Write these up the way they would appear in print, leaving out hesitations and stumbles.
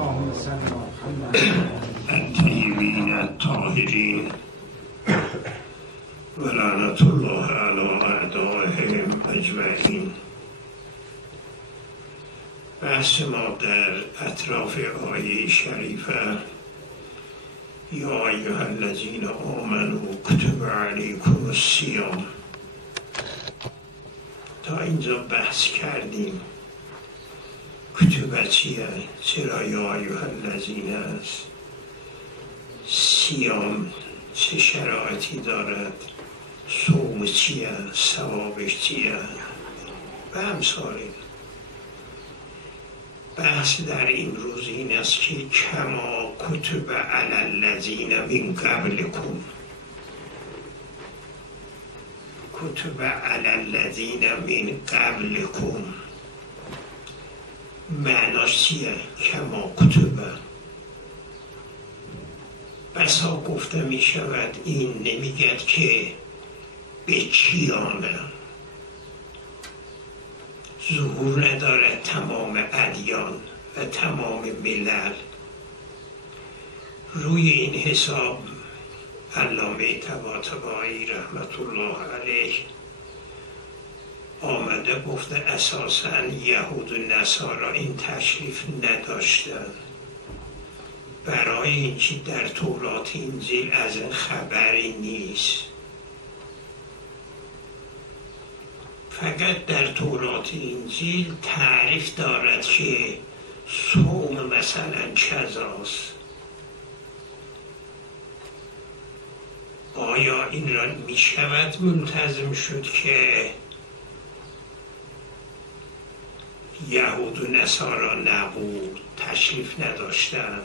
اللهم صل على محمد الطیبین الطاهرین و لعنت الله علی اعدائهم اجمعین. بحث ما در اطراف آیه شریفه یا ایها الذین آمنوا کتب علیکم الصیام، تا اینجا بحث کردیم. کتب چیه؟ چرا یا ایها الذین است؟ صیام چه شرایطی دارد؟ صوم چیه؟ ثوابش چیه؟ و امثال این. بحث در این روز این است که کما کتب علی الذین من قبلکم، کتب علی الذین من قبلکم معناش چیه؟ کما کتب. بسا گفته می شود این نمیگد که به کیانه ظهور ندارد تمام ادیان و تمام ملل. روی این حساب علامه طباطبایی رحمت الله علیه آمده گفته اساساً یهود و نصارا این تشریف نداشتن. برای اینکه در تورات انجیل از این خبری نیست. فقط در تورات انجیل تعریف دارد که صوم مثلا کذاست. آیا این را می شود ملتزم شد که یهود و نصارا نبود، تشریف نداشتند؟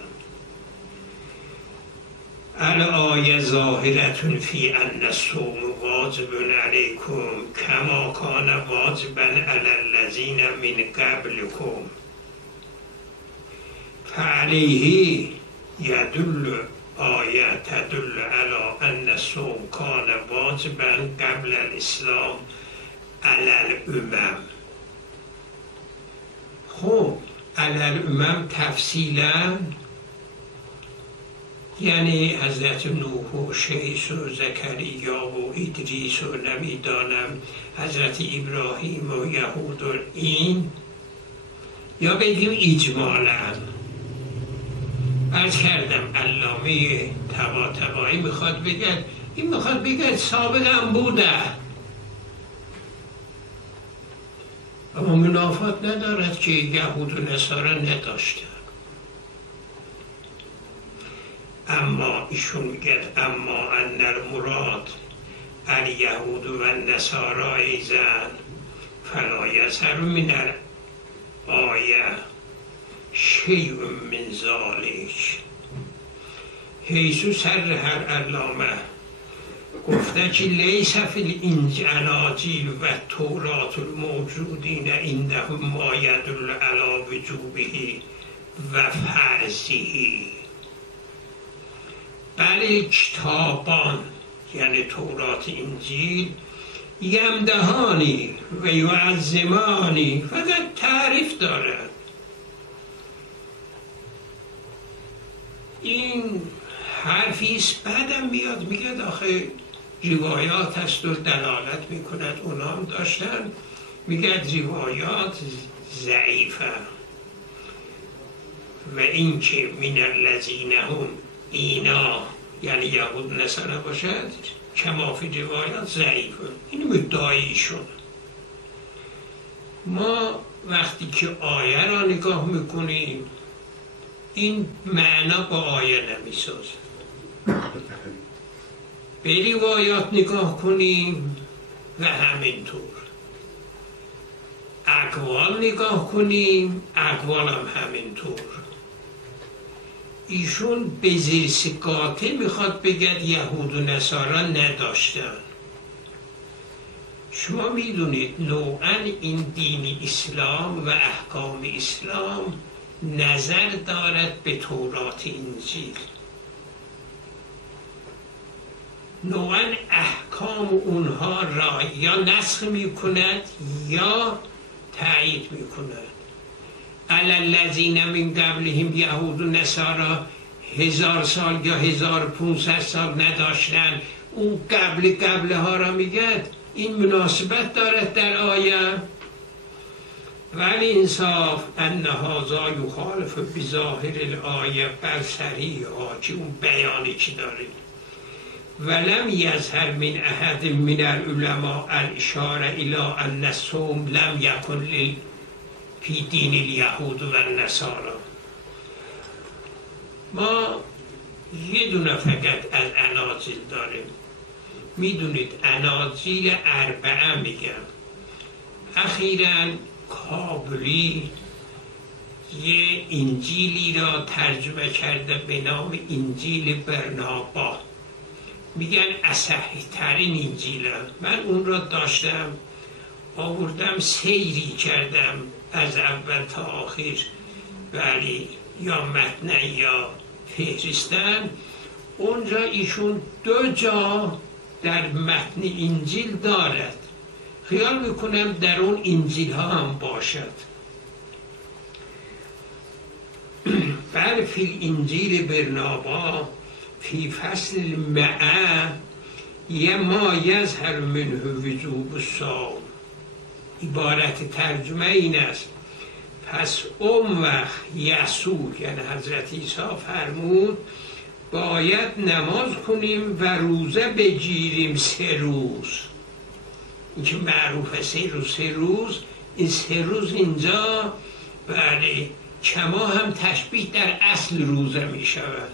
الآیه ظاهرة فی ان الصوم واجب علیکم کما کان واجبا علی الذین من قبلکم فعلیه یدل آیه تدل علی ان الصوم کان واجبا قبل الاسلام علی الامم. خب علی الامم تفصیلا یعنی حضرت نوح و شیس و زکریا و ادریس و نمیدانم حضرت ابراهیم و یهود و این، یا بگیم اجمالا. عرض کردم علامه طباطبایی میخواد بگد، این میخواد بگد سابقا بوده اما منافات ندارد که یهود و نصارا نداشتن. اما ایشون میگه اما ان المراد الیهود و النصارا ایزن فلا یظهر من الآیه شیء من ذلک حیث صرح العلامه گفته که لیس فی الاناجیل و تورات الموجودین عندهم ما یدل علی وجوبه و فرضه، بله کتابان یعنی تورات انجیل یمدهانی و یعظمانی فقط تعریف دارد. این حرفیست. بعدم میاد میگه آخه روایات هست و دلالت میکند اونا هم داشتن، میگه روایات ضعیفه و اینکه من الذین هم اینا یعنی یهود نصارا باشد کما فی روایات ضعیفه. این مدعایشون. ما وقتی که آیه را نگاه میکنیم این معنا با آیه نمیسازه. به روایات نگاه کنیم و همینطور. اقوال نگاه کنیم اقوال هم همینطور. ایشون به زیر سکاته میخواد بگد یهود و نصارا نداشتن. شما میدونید نوعا این دین اسلام و احکام اسلام نظر دارد به تورات انجیل. نوعا احکام اونها را یا نسخ میکند یا تایید میکند. علی الذین من قبلهم یهود و نصارا 1000 سال یا 1500 سال نداشتن. اون قبل ها را میگه. این مناسبت دارد در آیه. ولی انصاف ان هذا یخالف بظاهر الآیه بر صریحا، که اون بیانی که داره. ولم یظهر من احد من العلماء الاشاره الى ان الصوم لم یکن فی دین الیهود و النصارا. ما یه دونه فقط از اناجیل داریم. میدونید اناجیل 4 میگن. اخیراً کابلی یه انجیلی را ترجمه کرده به نام انجیل برنابا. میگن اصحی ترین انجیله. من اون را داشتم، آوردم سیری کردم از اول تا آخر، ولی یا متن یا فهرستن. اونجا ایشون 2 جا در متن انجیل دارد. خیال میکنم در اون انجیل ها هم باشد. بل فی انجیل برنابا فی فصل معه یه ما یظهر منه وجوب الصوم. عبارت ترجمه این است: پس اون وقت یسوع یعنی حضرت عیسی فرمود باید نماز کنیم و روزه بگیریم 3 روز. این که معروفه 3 روز. این 3 روز اینجا بله کما هم تشبیه در اصل روزه می شود.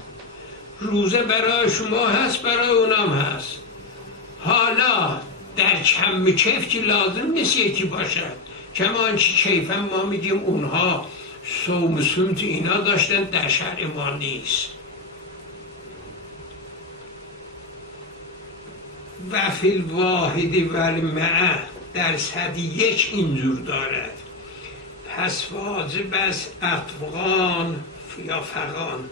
روزه برای شما هست، برای اونام هست. حالا در کم کیف که لازم نیست یکی باشد. کما کیفا ما میگیم اونها صوم سنت اینا داشتن، در شرع ما نیست. و فی الواحد و المعه در 101 اینجور دارد. پس واجب است افغان یا فغان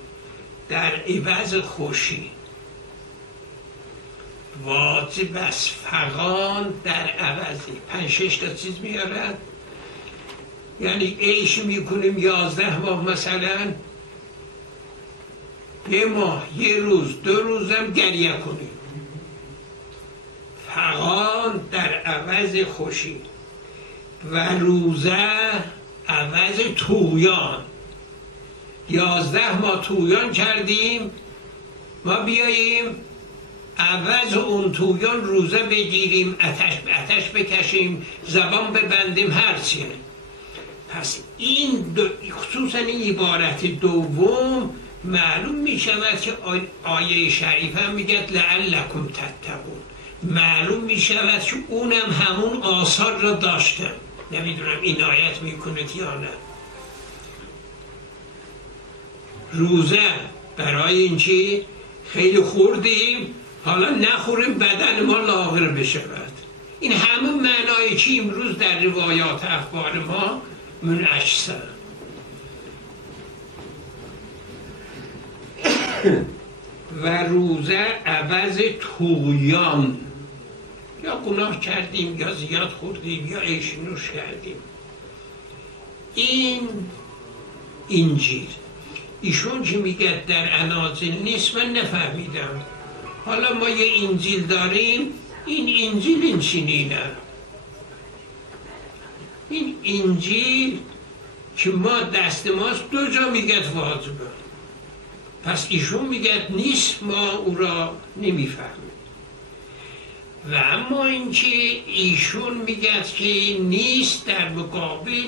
در عوض خوشی. واجب است فغان در عوضی 5-6 تا چیز میارد. یعنی عیش میکنیم 11 ماه مثلا، 1 ماه 1 روز 2 روزم گریه کنیم. فغان در عوض خوشی و روزه عوض تویان. 11 ماه تویان کردیم، ما بیاییم عوض اون تویان روزه بگیریم، آتش به آتش بکشیم، زبان ببندیم، هرچیه. پس این خصوصا این عبارت دوم معلوم می شود که آیه شریفه هم میگه لعلکم تتقون. معلوم می شود که اونم همون آثار را داشتن. نمیدونم این آیت میکنه یا نه. روزه برای اینکه خیلی خوردیم حالا نخوریم بدن ما لاغر بشود. این همون معنایی که امروز در روایات اخبار ما منعکسه. و روزه عوض طغیان، یا گناه کردیم یا زیاد خوردیم یا عیش نوش کردیم. این انجیل ایشون که میگه در اناجیل نیست، من نفهمیدم. حالا ما یه انجیل داریم، این انجیل این چنینه. این انجیل که ما دست ماست 2 جا میگه واجبه، پس ایشون میگه نیست، ما او را نمیفهمیم. و اما اینکه ایشون میگه که نیست، در مقابل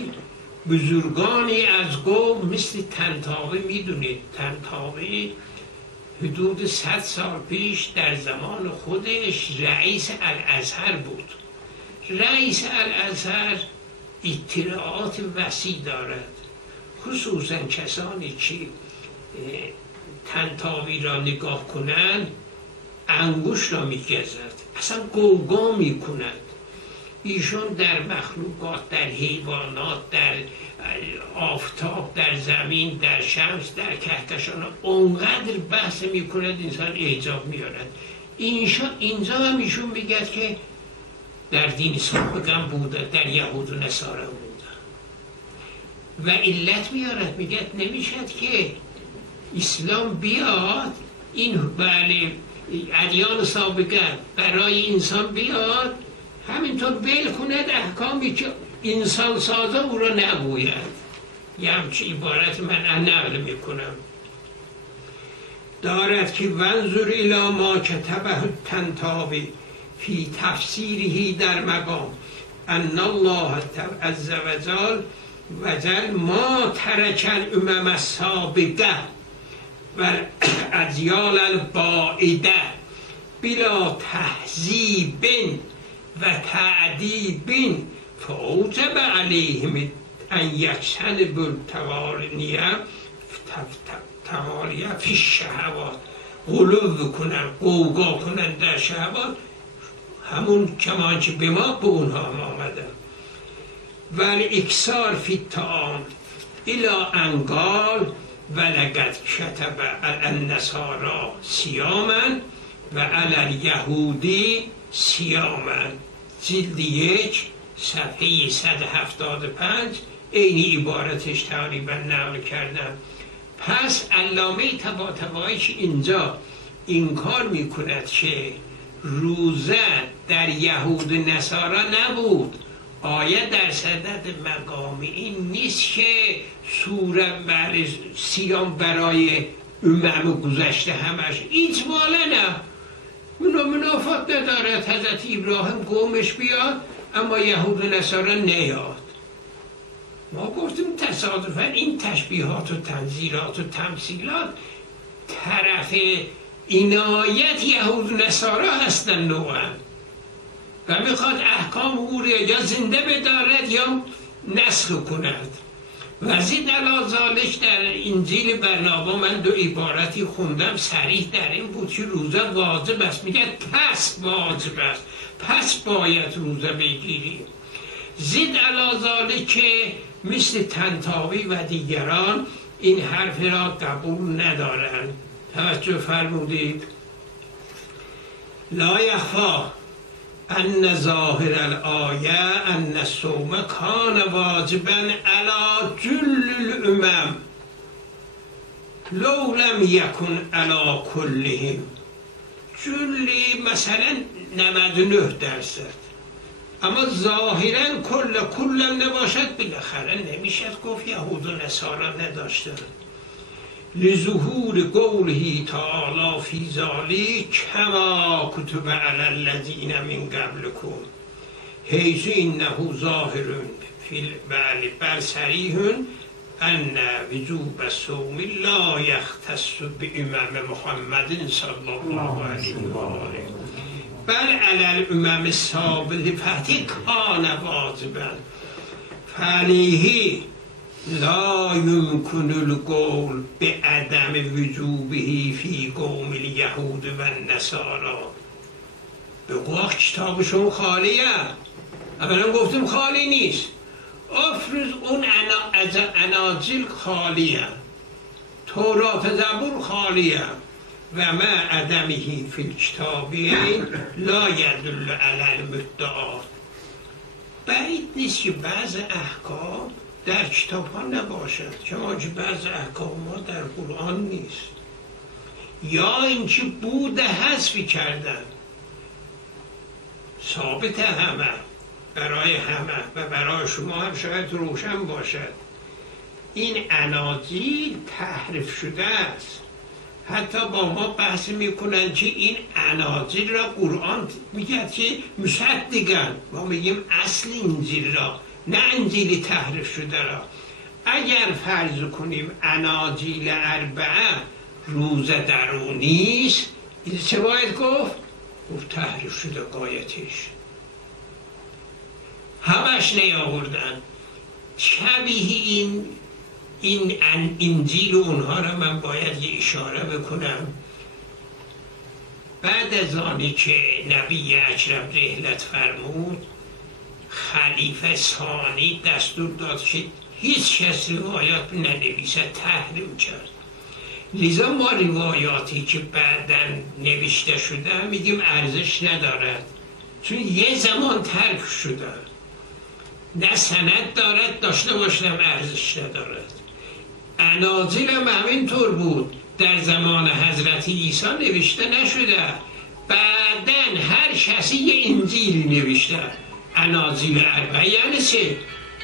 بزرگانی از قوم مثل طنطاوی، میدونید طنطاوی حدود 100 سال پیش در زمان خودش رئیس الازهر بود. رئیس الازهر اطلاعات وسیع دارد، خصوصا کسانی که طنطاوی را نگاه کنند انگوش را میگزد، اصلا گوگا میکند. ایشون در مخلوقات، در حیوانات، در آفتاب، در زمین، در شمس، در کهکشان اونقدر بحث میکند انسان اعجاب میارد. اینجا هم ایشون میگه که در دین سابق هم بوده، در یهود و نصارا بوده. و علت میارد، میگه نمیشد که اسلام بیاد این بله ادیان سابقه برای انسان بیاد همینطور ول کند احکامی که انسان سازه او را نگوید. یه همچه عبارت من نقل میکنم دارد که ونظر الی ما کتبه الطنطاوی فی تفسیره در مقام ان الله عز وجل ما ترک الامم السابقه و الادیان الباعده بلا تهذیب و تعدیب فاوجب علیهم ان یجتنبوا التوالیه فی الشهوات، غلو کنن قوقا کنن در شهوات، همون کمانچه به ما به اونها هم آمدن. ولی اکثار فی الطعام الا انقال ولقد کتب النصارا صیاما و علی الیهودی صیاما، جلد 1 صفحه 175 اینی عبارتش تقریبا نقل کردم. پس علامه طباطبایی که اینجا این کار میکند که روزه در یهود نصارا نبود، آیه در صدد مقام این نیست که سوره صیام برای امم گذشته همش اجمالا نه، منافات ندارد حضرت ابراهیم قومش بیاد اما یهود و نصارا نیاد. ما گفتیم تصادفاً این تشبیهات و تنظیرات و تمثیلات طرف عنایت یهود و نصارا هستن نوعا و میخواد احکام او را یا زنده بدارد یا نسخ کند. وزید علی ذالک در انجیل برنابا من 2 عبارتی خوندم صریح در این بود که روزه واجب است، میگه پس واجب است، پس باید روزه بگیریم. زید علی ذالک مثل طنطاوی و دیگران این حرف را قبول ندارند. توجه فرمودید. لا یخفی ان ظاهر الآیه ان الصوم کان واجبا علی جل الامم لو لم یکن علی کلهم، جلی مثلا 99%، اما ظاهرا کلم نباشد، بالاخره نمیشد گفت یهود و نصارا نداشتن. لظهور قوله تعالی فی ذلک کما کتب علی الذین من قبلکم حیث انه ظاهر فی بل صریح ان وجوب الصوم لا یختص بامام محمد صلی الله علیه و آله بل علی الامم السابقه فقط کان واجبا فعلیه لا یمکن القول بعدم وجوبه فی قوم الیهود و النصارا. به قول کتابشون خالیه، اولا گفتیم خالی نیست، افرض اون اناجیل خالیه، تورات زبور خالیه و ما عدمه فی الکتابین لا یدل علی المدعات. بعید نیست که بعض احکام در کتاب ها نباشد، چون بعض احکام ها در قرآن نیست، یا اینکه بوده حذف کردن. ثابت همه برای همه و برای شما هم شاید روشن باشد این اناجیل تحریف شده است. حتی با ما بحث میکنن که این اناجیل را قرآن میگه که مصدقن، ما میگیم اصل انجیل را، نه انجیل تحریف شده را. اگر فرض کنیم اناجیل 4 روزه در اون نیست، این چه باید گفت؟ گفت تحریف شده قایتش، همش نیاوردن. شبیه این انجیل اونها را من باید یه اشاره بکنم. بعد از آنی که نبی اکرم رحلت فرمود، خلیفه ثانی دستور داد که هیچ کس روایات ننویسد، تحریم کرد. لذا ما روایاتی که بعداً نوشته شده میگیم ارزش ندارد، چون یه زمان ترک شده. نه سند دارد، داشته باشم ارزش ندارد. اناجیل هم همینطور بود، در زمان حضرت عیسی نوشته نشده، بعدن هر کسی یه انجیلی نوشته. اناجیل اربعه یعنی چه؟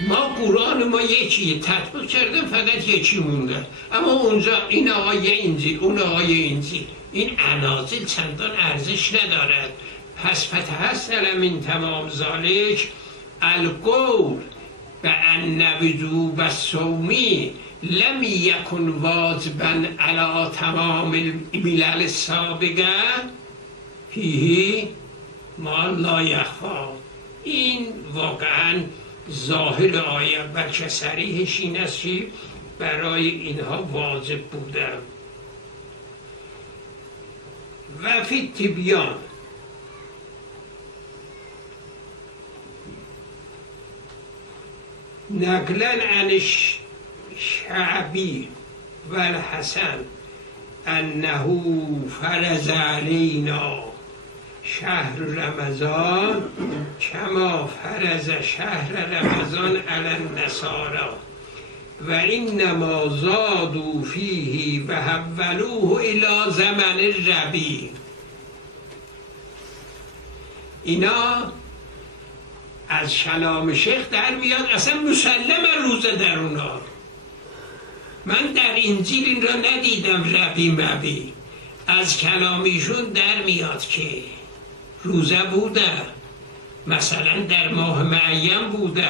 ما قرآن ما یکی تطبیق کردیم، فقط یکی مونده، اما اونجا این آقا یه انجیل، اون آقا یه انجیل. این اناجیل چندان ارزش ندارد. پس فتحصل من تمام ذالک القول بأن وجوب الصوم لم یکن واجبا علی تمام الملل السابقه فیه ما لا یخفی. این واقعا ظاهر آیه بلکه صریحش این است که برای اینها واجب بوده. و فی تبیان نقلا عن شعبی و الحسن انه فرض علینا شهر رمضان کما فرض شهر رمضان علی النصارى و انما زادوا فیه و حولوه الی زمن الربیع. اینا از کلام شیخ در میاد اصلا مسلم روزه در اونا. من در انجیل این را ندیدم ربی مبی، از کلامیشون در میاد که روزه بوده، مثلا در ماه معین بوده.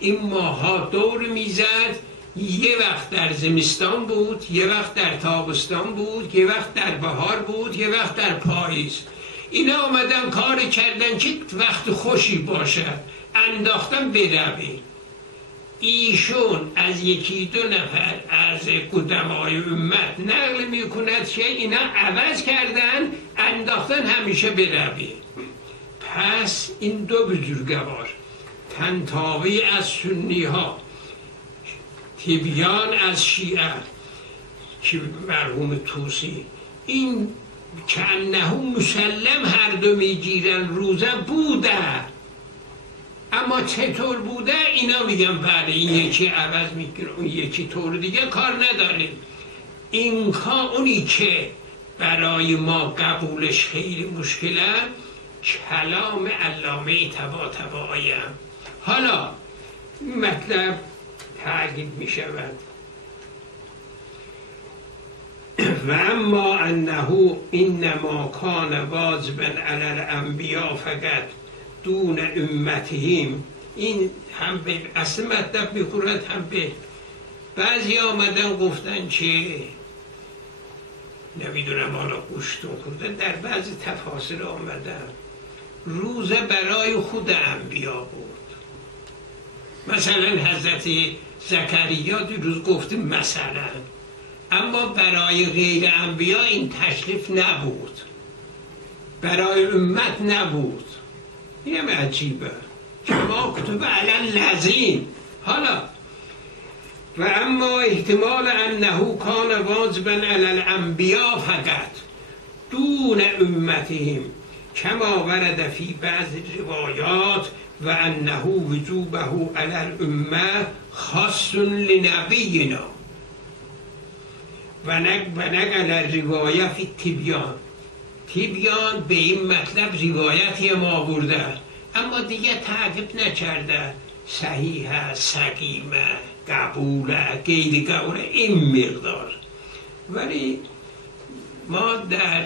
این ماها دور میزد، یه وقت در زمستان بود، یه وقت در تابستان بود، یه وقت در بهار بود، یه وقت در پاییز. اینا آمدن کار کردن که وقت خوشی باشه، انداختن بروی. ایشون از یکی دو نفر از قدمای امت نقل میکند که اینا عوض کردن، انداختن همیشه بروی. پس این دو بزرگوار، طنطاوی از سنی ها، تبیان از شیعه که مرحوم طوسی، این که انه مسلم هر دو میگیرن روزه بوده. اما چطور بوده؟ اینا میگن بله این یکی عوض میگیره، اون یکی طور دیگه کار نداریم. این اونی که برای ما قبولش خیلی مشکله کلام علامه طباطبایی. حالا مطلب تأکید می شود و اما انه انما کان واجبا علی الانبیاء فقط دون امتهم. این هم به اصل مطلب میخورد هم به بعضی آمدن گفتن که نمیدونم حالا گوشتون خوردن، در بعضی تفاسیر آمدن روزه برای خود انبیا بود. مثلا حضرت زکریا دیروز گفتیم مثلا، اما برای غیر انبیا این تشریف نبود، برای امت نبود. این هم عجیبه که ما کتب علی الذین. حالا و اما احتمال انه کان واجبا علی الانبیاء فقط دون امتهم کما ورد فی بعض روایات و انه وجوبه علی الامه خاص لنبینا و نقل الروایه فی تبیان. تبیان به این مطلب روایتی ما آورده، اما دیگه تعقیب نکرده صحیحه، سقیمه، قبوله، غیر قبوله، این مقدار. ولی ما در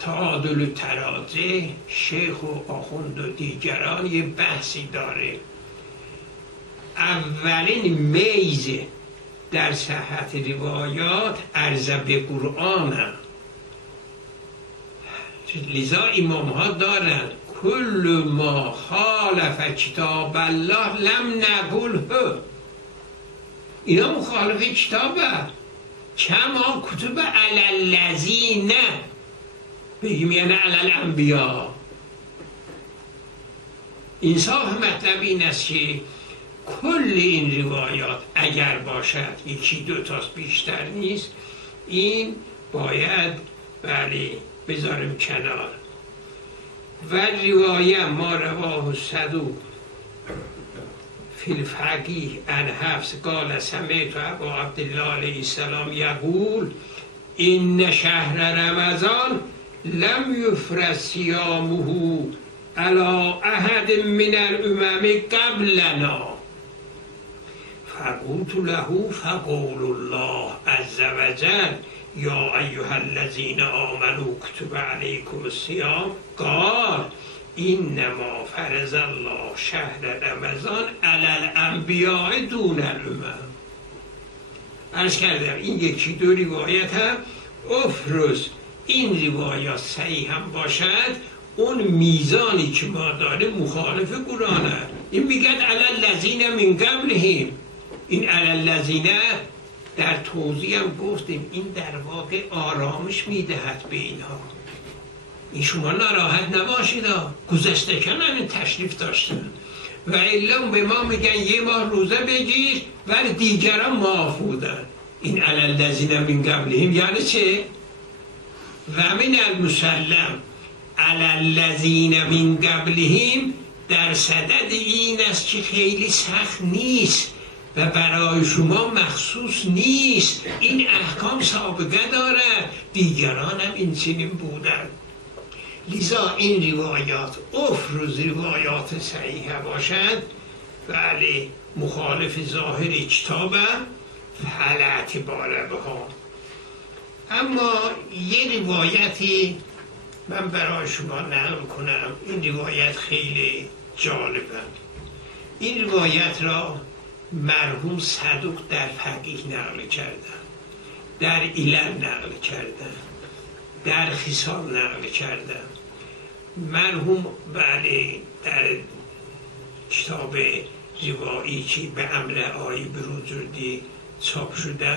تعادل و تراجع شیخ و آخوند و دیگران یه بحثی داره. اولین میز در صحت روایات عرض به قرآن، لذا امام ها دارن کل ما خالف کتاب الله لم نقله. اینا مخالف کتابه، کما کتب علی الذین بگیم یعنی علی الانبیا. انصاف مطلب این است که کل این روایات اگر باشد یکی دو تاست بیشتر نیست، این باید بله بذاریم کنار. و روایه ما رواه صدوق فی الفقیه عن حفص قال سمعت ابا عبدالله علیه السلام یقول این شهر رمضان لم یفرض صیامه علی احد من الامم قبلنا فقلت له فقول الله عز وجل یا ایها الذین آمنوا کتب علیکم الصیام قال اینما فرض الله شهر رمضان علی الانبیاء دون الامم. عرض کردم این یکی دو روایت هم افرض این روایات صحیح هم باشد اون میزانی که ما داریم مخالف قرآن. این میگن علی الذین من قبلهم، این علی الذین در توضیح هم گفتیم این در واقع آرامش میدهد به اینها. این شما ناراحت نباشید، گذشته کنن تشریف داشتن و الا به ما میگن یه ماه روزه بگیر ولی دیگران معاف بودن. این علی الذین من قبلهم یعنی چه؟ و من المسلم علی الذین من قبلهم در صدد این است که خیلی سخت نیست و برای شما مخصوص نیست، این احکام سابقه داره، دیگران هم این چنین بودن. لذا این روایات افرض روایات صحیحه باشد ولی مخالف ظاهر کتاب فلا اعتبار بها. اما یه روایتی من برای شما نقل کنم، این روایت خیلی جالبه. این روایت را مرحوم صدوق در فقیه نقل کردن، در علل نقل کردن، در خصال نقل کردن. مرحوم بله در کتاب روایی که به امر آیی بروجردی چاپ شده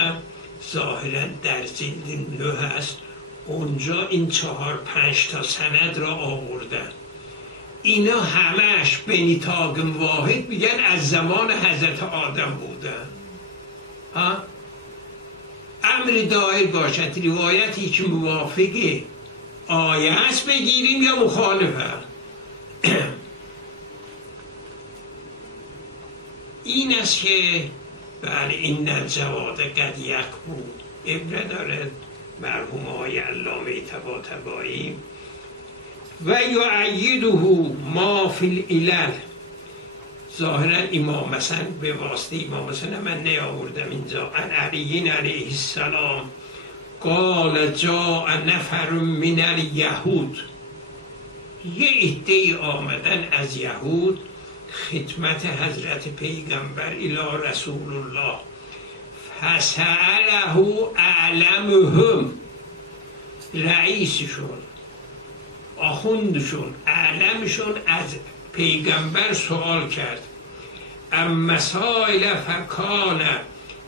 ظاهرا در جلد 9 هست، اونجا این 4-5 تا سند را آوردن. اینا همش بنی تاگم واحد میگن از زمان حضرت آدم بودن. امر دایر باشد روایتی که موافق آیه است بگیریم یا مخالفه. این است که بله این الجواد قد یکبو ابره دارد مرحوم آقای علامه طباطبایی و یعیده ما فی العلل. ظاهرا امام مثلا به واسطه امام مثلا من نیاوردم اینجا عن علی علیه السلام قال جاء نفر من الیهود، یه عده آمدن از یهود خدمت حضرت پیغمبر الی رسول الله فسأله اعلمهم، رئیسشون آخوندشون اعلمشون از پیغمبر سوال کرد ام مسائل فکان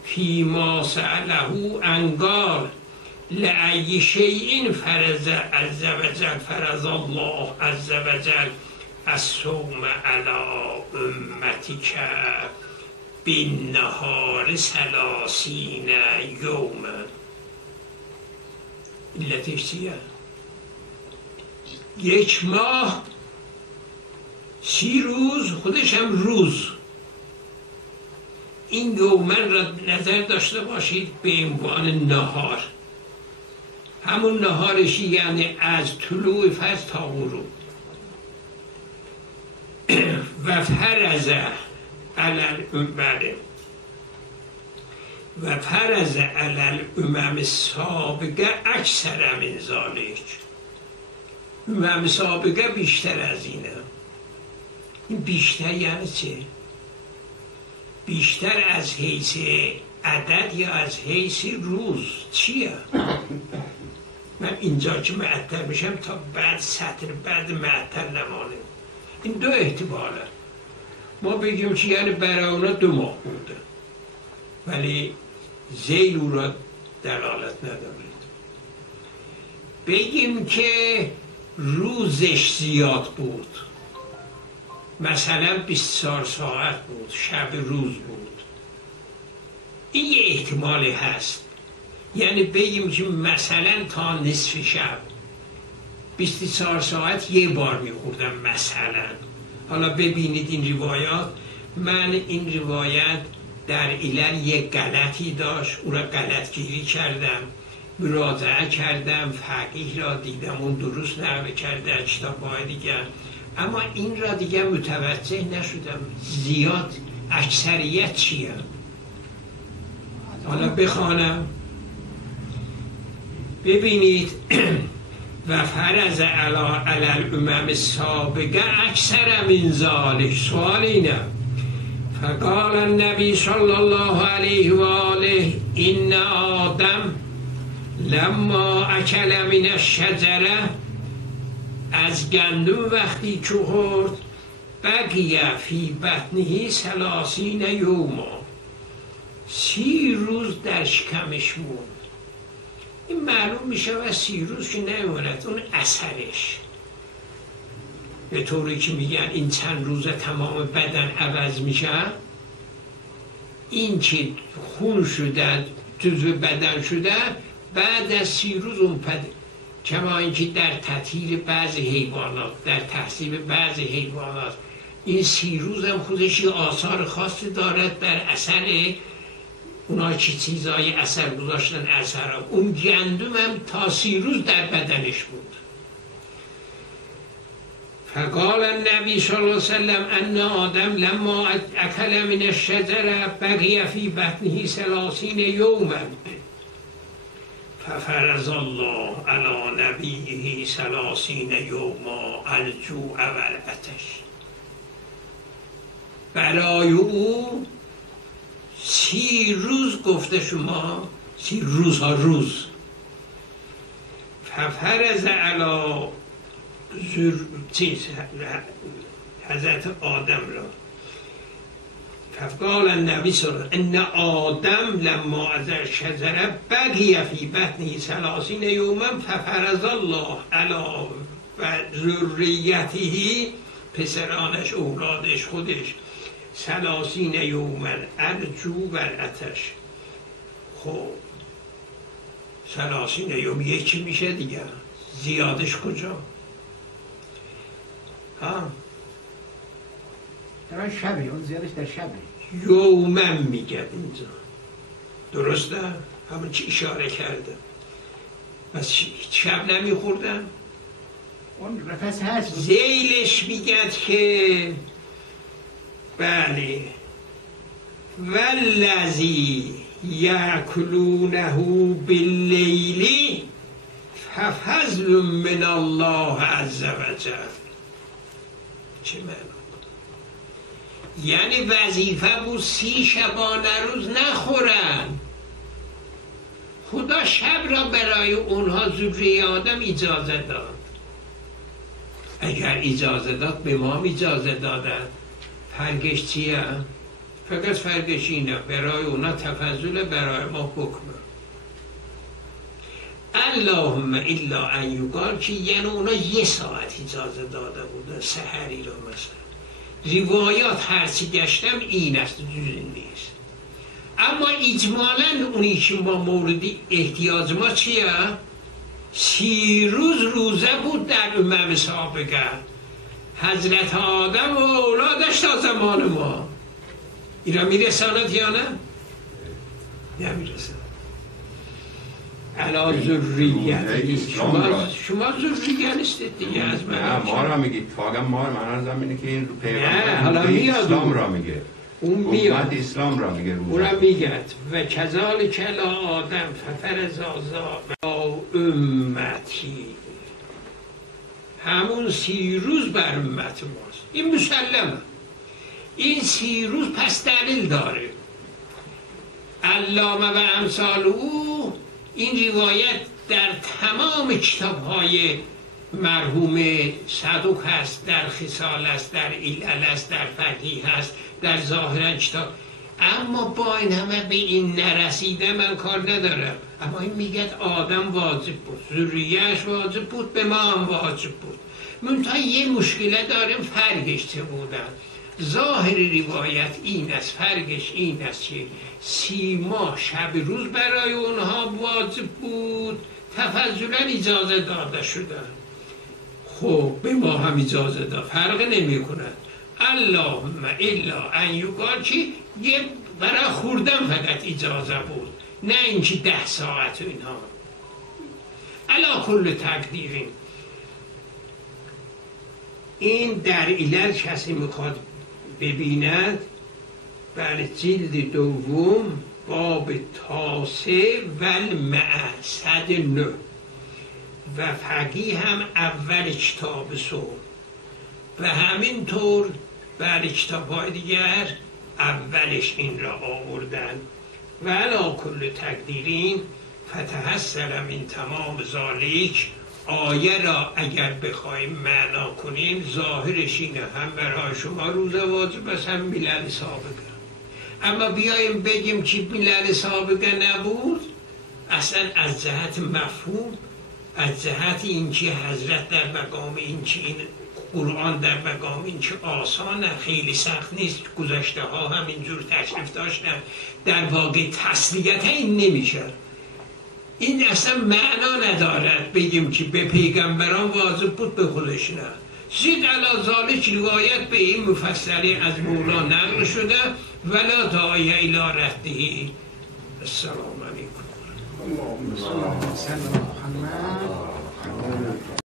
فی ما سأله انقال لأی شیء فرض عز وجل فرض الله عز وجل الصوم علی امتک بالنهار 30 یوما. علتش چیه؟ 1 ماه 30 روز خودش هم روز. این یومن را نظر داشته باشید به عنوان نهار، همون نهارشی یعنی از طلوع فجر تا غروب. و فرض علی الامم سابقه اکثر من ذالک. امم سابقه بیشتر از اینه. این بیشتر یعنی چه؟ بیشتر از حیث عدد یا از حیث روز چیه؟ من اینجا که معطل میشم تا بعد سطر بعد معطل نمانه. این 2 احتماله. ما بگیم که یعنی برای اونا 2 ماه بوده ولی ذیل او را دلالت ندارد. بگیم که روزش زیاد بود، مثلا 24 ساعت بود، شب روز بود، این یه احتمالی هست. یعنی بگیم که مثلا تا نصف شب 24 ساعت 1 بار میخوردم مثلا. حالا ببینید این روایات من این روایت در علل یک غلطی داشت، اون را غلطگیری کردم، مراجعه کردم، فقیه را دیدم اون درست نقل کرده از کتاب‌های دیگر، اما این را دیگر متوجه نشدم زیاد اکثریت چیه. حالا بخوانم ببینید. و فرض علی الامم السابقه اکثر من ذلک. سوال اینه فقال النبی صلی الله علیه و آله این آدم لما اکل من الشجره، از گندم وقتی که خورد، بقی فی بطنه 30 یوما، 30 روز در شکمش موند. این معلوم میشه و 30 روز که نمیموند، اون اثرش به طوری که میگن این چند روز تمام بدن عوض میشه، این که خون شده جزو بدن شده بعد از 30 روز اون کما اینکه در تطهیر بعضی حیوانات، در تحصیب بعضی حیوانات این 30 روز هم خودش یه آثار خاصی دارد در اثر اونا که چیزای اثر گذاشتن اثر هم. اون گندم هم تا 30 روز در بدنش بود. فقال النبی صلی الله علیه وسلم ان آدم لما اکل من الشجره بقی فی بطنه 30 یوما ففرض الله علی نبیه 30 یوما الجوع و العطش. برای او 30 روز گفته شما 30 روزها روز. ففرض علی حضرت آدم را فقال النبی صلی الله علیه و ان آدم لما از شجره بقی فی بطنه 30 یوما ففرض الله علی ذریته، پسرانش، اولادش، خودش 30 یوما الجوع و العطش. خب 30 یوم یکی میشه دیگه، زیادش کجا؟ در شبه، اون زیادش در شبه. یومن میگه اینجا، درسته؟ همون چی اشاره کرده. بس شب نمیخوردن؟ اون رفس هست. زیلش میگه که بله والذی یاکلونه باللیل ففضل من الله عز وجل. چه معنی؟ یعنی وظیفه بود 30 شبانه روز نخورن. خدا شب را برای اونها ذریه آدم اجازه داد. اگر اجازه داد به ما اجازه دادن. فرقش چیه؟ فقط فرقش اینه برای اونا تفضل، برای ما حکمه. اللهم الا ان یقال که یعنی اونا 1 ساعت اجازه داده بودن سحری را مثلا. روایات هرچی گشتم این است، جوری نیست. اما اجمالا اونی که ما موردی احتیاج ما چیه؟ 30 روز روزه بود در امم سابقه. حضرت آدم و اولادش تا زمان ما اینا میرساند یا نه؟ نمیرساند. علا ذریت شما ذریه نیستید دیگه از من. نه ما را میگید، فاقم ما را من ارزم اینه که این پیغمبر اسلام را میگه، اون میاد اسلام را میگه، اون را میگد و کذالک الی آدم ففرض امتی، همون 30 روز بر امت ماست. این مسلمه. این 30 روز پس دلیل داره. علامه و امثال او این روایت در تمام کتاب‌های مرحوم صدوق هست، در خصال است، در علل است، در فقیه هست، در ظاهرا کتاب. اما با این همه به این نرسیده من کار ندارم. اما این میگه آدم واجب بود، ذریه‌اش واجب بود، به ما هم واجب بود. منتها یه مشکله داریم، فرقش چه بودن؟ ظاهر روایت این است، فرقش این است که 30 ماه شب روز برای اونها واجب بود، تفضلا اجازه داده شدن. خب به ما هم اجازه داد، فرق نمی کند. اللهم الا ان یقال که یه برای خوردن فقط اجازه بود، نه اینکه 10 ساعت و اینها. علا کل تقدیرین این در علل کسی میخواد ببیند، بر جلد دوم باب تاسع و المعه 109 و فقیه هم اول کتاب صوم و همینطور بر کتاب‌های دیگر اولش این را آوردن. و علا کل تقدیرین فتحصل من تمام ذالک، آیه را اگر بخوایم معنا کنیم ظاهرش اینه هم برای شما روز واجب است هم ملل سابقه. اما بیایم بگیم که ملل سابقه نبود، اصلا از جهت مفهوم، از جهت اینکه حضرت در مقام اینکه این قرآن در مقام اینکه آسانه، خیلی سخت نیست، گذشته ها هم اینجور تشریف داشتن، در واقع تسلیت این نمیشه. این اصلا معنا ندارد بگیم که به پیغمبران واجب بود به خودش نه. زید علی ذالک روایت به این مفصلی از مولا نقل شده ولا داعی الی رده. السلام علیکم. اللهم صل على محمد.